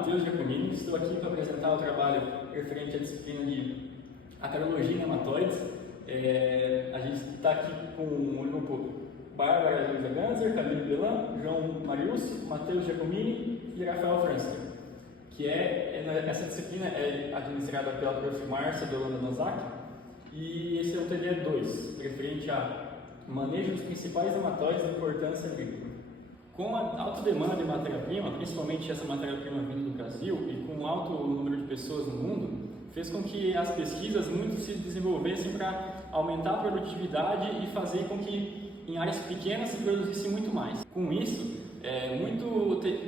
Matheus Giacomini, estou aqui para apresentar o trabalho referente à disciplina de acarologia em nematóides. A gente está aqui com o grupo Bárbara Luiza Ganzer, Camille Belan, João Mariucci, Matheus Giacomini e Rafael Franster, que essa disciplina é administrada pela prof. Márcia de Holanda Nozak, e esse é o TD 2, referente a manejo dos principais nematóides de importância agrícola. Com a alta demanda de matéria-prima, principalmente essa matéria-prima vindo do Brasil, e com o alto número de pessoas no mundo, fez com que as pesquisas muito se desenvolvessem para aumentar a produtividade e fazer com que em áreas pequenas se produzisse muito mais. Com isso,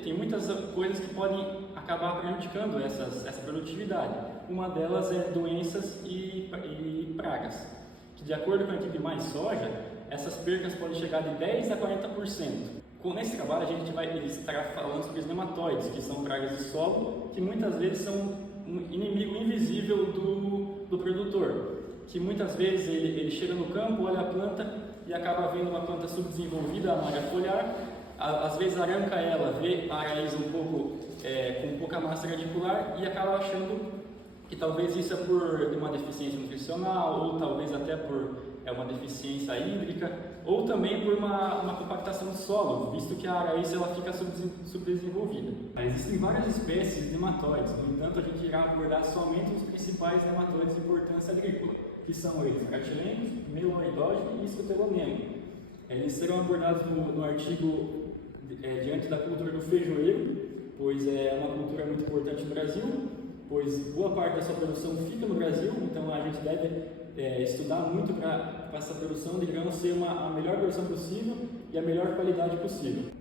tem muitas coisas que podem acabar prejudicando essa produtividade. Uma delas é doenças e pragas, que de acordo com a equipe Mais Soja, essas percas podem chegar de 10% a 40%. Nesse trabalho a gente vai estar falando sobre os nematóides, que são pragas de solo, que muitas vezes são um inimigo invisível do produtor, que muitas vezes ele chega no campo, olha a planta e acaba vendo uma planta subdesenvolvida, a malha foliar, às vezes arranca ela, vê a raiz com pouca massa radicular e acaba achando que talvez isso é por uma deficiência nutricional, ou talvez até por uma deficiência hídrica, ou também por uma compactação do solo, visto que a raiz ela fica subdesenvolvida. Existem várias espécies de nematóides, no entanto a gente irá abordar somente os principais nematóides de importância agrícola, que são eles cartilencos, meloidógeno e escotelonemo. Eles serão abordados no artigo diante da cultura do feijoeiro, pois é uma cultura muito importante no Brasil, pois boa parte da sua produção fica no Brasil, então a gente deve estudar muito para essa produção, digamos, ser a melhor produção possível e a melhor qualidade possível.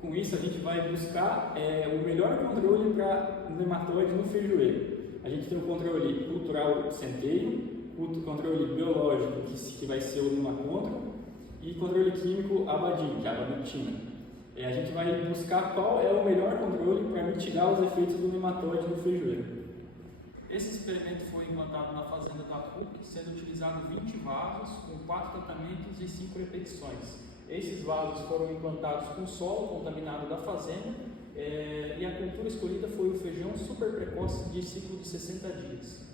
Com isso, a gente vai buscar o melhor controle para o nematóide no feijoeiro. A gente tem o controle cultural centeio, o controle biológico, que vai ser o nemacontro, e controle químico abadim, que é a abamectina. A gente vai buscar qual é o melhor controle para mitigar os efeitos do nematóide no feijoeiro. Esse experimento foi implantado na fazenda da PUC, sendo utilizado 20 vasos com 4 tratamentos e 5 repetições. Esses vasos foram implantados com solo contaminado da fazenda e a cultura escolhida foi o feijão super precoce de ciclo de 60 dias.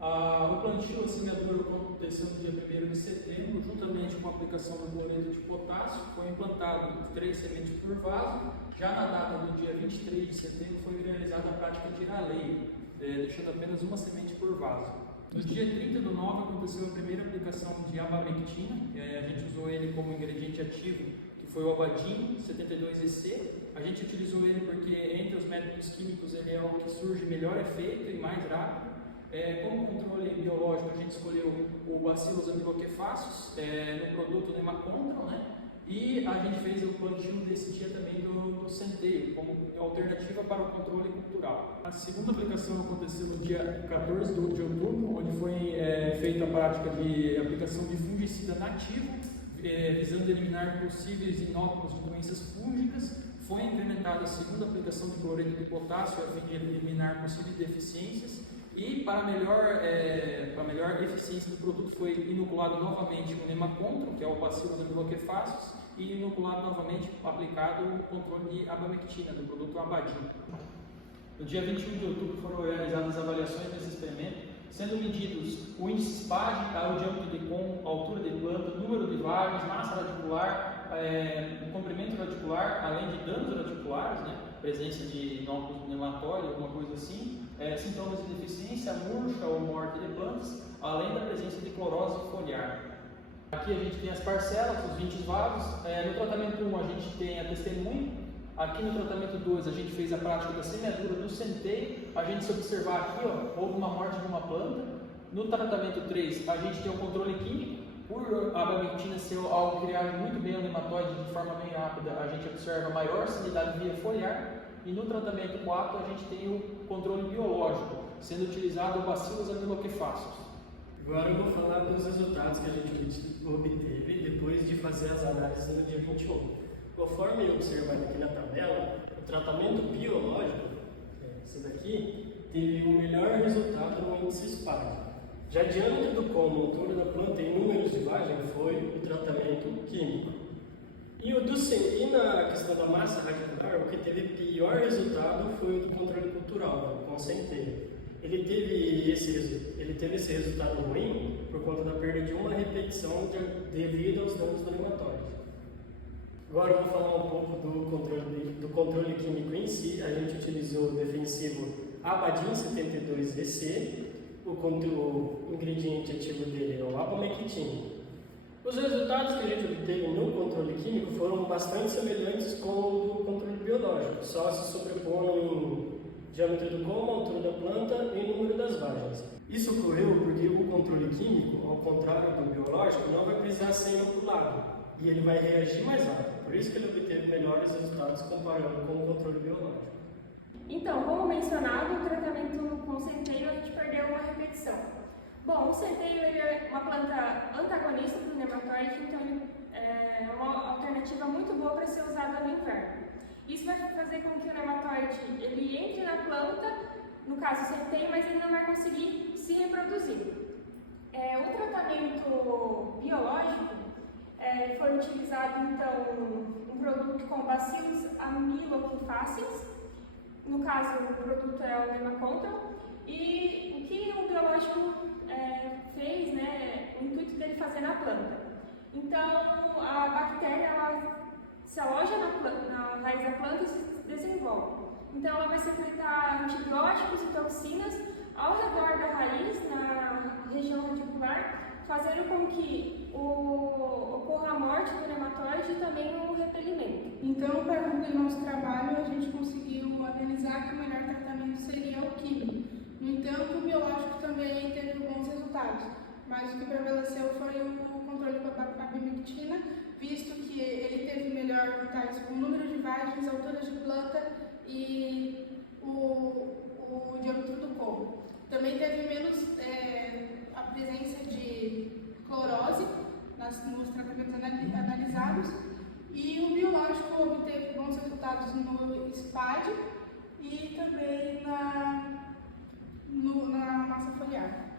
O plantio, a semeadura aconteceu no dia 1º de setembro, juntamente com a aplicação do cloreto de potássio, foi implantado 3 sementes por vaso. Já na data do dia 23 de setembro foi realizada a prática de raleio, deixando apenas uma semente por vaso. No dia 30/9 aconteceu a primeira aplicação de abamectina, a gente usou ele como ingrediente ativo, que foi o Abadim 72EC. A gente utilizou ele porque entre os métodos químicos ele é o que surge melhor efeito e mais rápido. Como controle biológico, a gente escolheu o Bacillus amyloquefacius no produto Nemacontrol, né? E a gente fez o plantio desse dia também do centeio, como alternativa para o controle cultural. A segunda aplicação aconteceu no dia 14 de outubro, onde foi feita a prática de aplicação de fungicida nativo, visando eliminar possíveis inóculos de doenças fúngicas. Foi implementada a segunda aplicação de cloreto de potássio, a fim de eliminar possíveis deficiências. E para melhor eficiência do produto foi inoculado novamente o Nemacontrol, que é o Bacillus amyloquefacius, e inoculado novamente, aplicado o controle de abamectina do produto Abadim. No dia 21 de outubro foram realizadas as avaliações desse experimento, sendo medidos o índice SPAD, o diâmetro de côncavo, altura de planta, número de vagens, massa radicular, comprimento radicular, além de danos radiculares, né? Presença de inóculos nematóide, alguma coisa assim, sintomas de deficiência, murcha ou morte de plantas, além da presença de clorose foliar. Aqui a gente tem as parcelas, os 20 vasos. No tratamento 1 a gente tem a testemunha. Aqui no tratamento 2 a gente fez a prática da semeadura do centeio. A gente se observar aqui, houve uma morte de uma planta. No tratamento 3 a gente tem o controle químico. Por a abamectina ser algo que reage muito bem ao nematóide de forma bem rápida, a gente observa maior sanidade via foliar. E no tratamento 4 a gente tem o controle biológico, sendo utilizado o Bacillus amyloquefacius. Agora eu vou falar dos resultados que a gente obteve depois de fazer as análises no dia 21. Conforme observado aqui na tabela, o tratamento biológico, esse daqui, teve o melhor resultado no índice SPAD. Já diâmetro do cômodo, altura da planta e números de vagem foi o tratamento químico. E na questão da massa radicular, o que teve pior resultado foi o do controle cultural, com centeio. Ele teve esse resultado ruim por conta da perda de uma repetição devido aos danos do nematóide. Agora eu vou falar um pouco do controle químico em si. A gente utilizou o defensivo Abadin 72EC, o ingrediente ativo dele é o abamectina. Os resultados que a gente obteve no controle químico foram bastante semelhantes com o do controle biológico, só se sobrepondo em diâmetro do colmo, altura da planta e número das vagens. Isso ocorreu porque o controle químico, ao contrário do biológico, não vai precisar ser inoculado e ele vai reagir mais rápido. Por isso que ele obteve melhores resultados comparando com o controle biológico. Então, como mencionado, o tratamento com centeio a gente perdeu uma repetição. Bom, o centeio ele é uma planta antagonista para o nematóide, então ele é uma alternativa muito boa para ser usada no inverno. Isso vai fazer com que o nematóide ele entre na planta, no caso o centeio, mas ele não vai conseguir se reproduzir. O tratamento biológico foi utilizado então um produto com bacilos amilofáceis, no caso o produto é o Nemacontrol, e o que o biológico fez, né, o intuito dele fazer na planta. Então a bactéria ela se aloja na raiz da planta e se desenvolve. Então ela vai secretar antibióticos e toxinas ao redor da raiz, na região radicular, fazendo com que ocorra a morte do nematóide e também o repelimento. Então, para concluir nosso trabalho, a gente conseguiu analisar que o melhor tratamento seria o químico. No entanto, o biológico também teve bons resultados, mas o que prevaleceu foi o controle com a abamectina, visto que ele teve melhor vantagens com o número de vagens, alturas de planta e o diâmetro do colmo. Também teve menos a presença de clorose nos tratamentos analisados, e o biológico obteve bons resultados no SPAD e também na massa foliar.